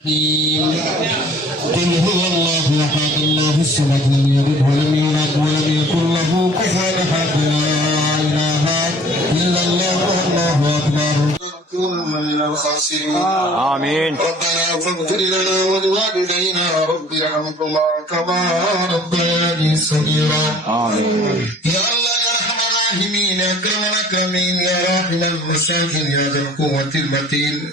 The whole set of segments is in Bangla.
قل هو الله أحد الله الصمد لم يلد ولم يولد ولم يكن له كفوا أحد لا إله إلا الله والله أكبر. من الخاسرين آمين. ربنا فاغفر لنا ولوالدينا رب ارحمهما كما ربياني صغيرا. آمين. يا الله يا أرحم الراحمين يا اكرم الاكرمين يا راحم المساكين يا ذا القوة المتين.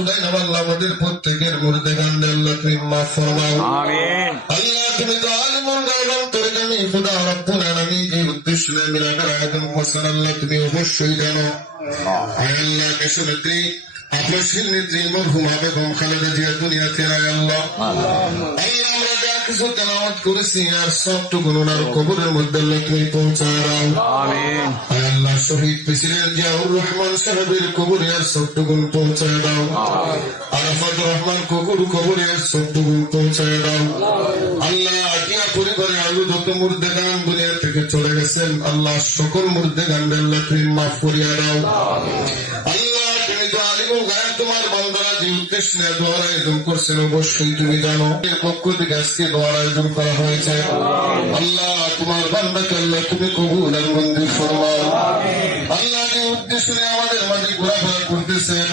সুলাইন আল্লাহ আমাদের প্রত্যেকের মুর্দে গান্ধে আল্লাহ তুমি মাফ ফরমাও আল্লাহ তুমি তো আলমুল গায়বান তোর জানি খুদা রব্বুল আলামিন এই উদ্দেশ্যে আমি রাখার আয়োজন করছেন আল্লাহ তুমি অবশ্যই জানো। আল্লাহ কে শুনেছি আপনার নেত্রী মরহুম আবেগম খালেদা জিয়া দুনিয়াতে আল্লাহ। আল্লাহ কিছু তেলাওয়াত করেছি আর সবটুকু ওনার কবরের মধ্যে আল্লাহ তুমি পৌঁছায় আমিন। আল্লাহ শহীদ প্রেসিডেন্ট জিয়াউর রহমান সাহেবের কবরে আর সবটুকুন পৌঁছায় দাও। আরাফাত রহমান কবর কবরে আর সবটুকুন পৌঁছায় দাও। আল্লাহ আজিয়া পরিবারে আলু যত মুর্দে গান দুনিয়া থেকে চলে গেছেন, আল্লাহ সকল মুর্দে গান আল্লাহ তুমি মাফ করিয়া দাও। আল্লাহ, তুমি তো আলিমুল গায়ব তোমার বান্দারা যে উদ্দেশ্য দোয়ার আয়োজন করছেন, অবশ্যই তুমি জানো। এর পক্ষ থেকে আজকে দোয়ার আয়োজন করা হয়েছে। আল্লাহ তোমার বান্দাকে আল্লাহ তুমি কবুল আর মঞ্জুর ফরমাও। আল্লাহ যে উদ্দেশ্য নিয়ে আমাদের মাঝে ঘোরাফেরা করতেছেন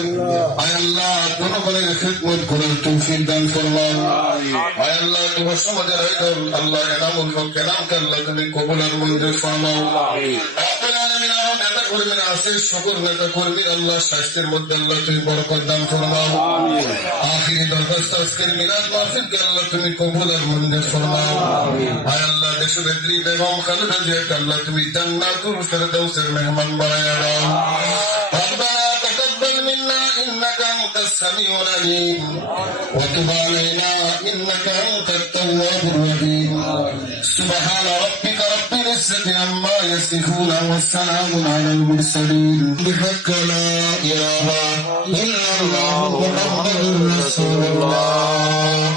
আয় আল্লাহ জনগণের খেদমত করার তৌফিক দান ফরমাও। আয় আল্লাহ তোমার সমাজের আল্লাহ এনামুল হক এনামকে আল্লাহ তুমি কবুল আর মঞ্জুর ফরমাও। আপনার করবেন আছে সকল নেতা কর্মীর আল্লাহ স্বাস্থ্যের মধ্যে আল্লাহ তুমি বড় দান ফরমাও। আখির দরখাস্ত আজকের মিলাদ মাহফিলকে আল্লাহ তুমি কবুল আর মন্দির ফরমাও। আয় আল্লাহ দেশনেত্রী বেগম খালেদা জিয়াকে আল্লাহ তুমি জান্নাতুল ফেরদাউসের মেহমান বানায়া দাও। انك انت السميع العليم وتب علينا انك انت التواب الرحيم سبحان ربك رب العزه عما يصفون والسلام على المرسلين بحق لا اله الا الله محمد رسول الله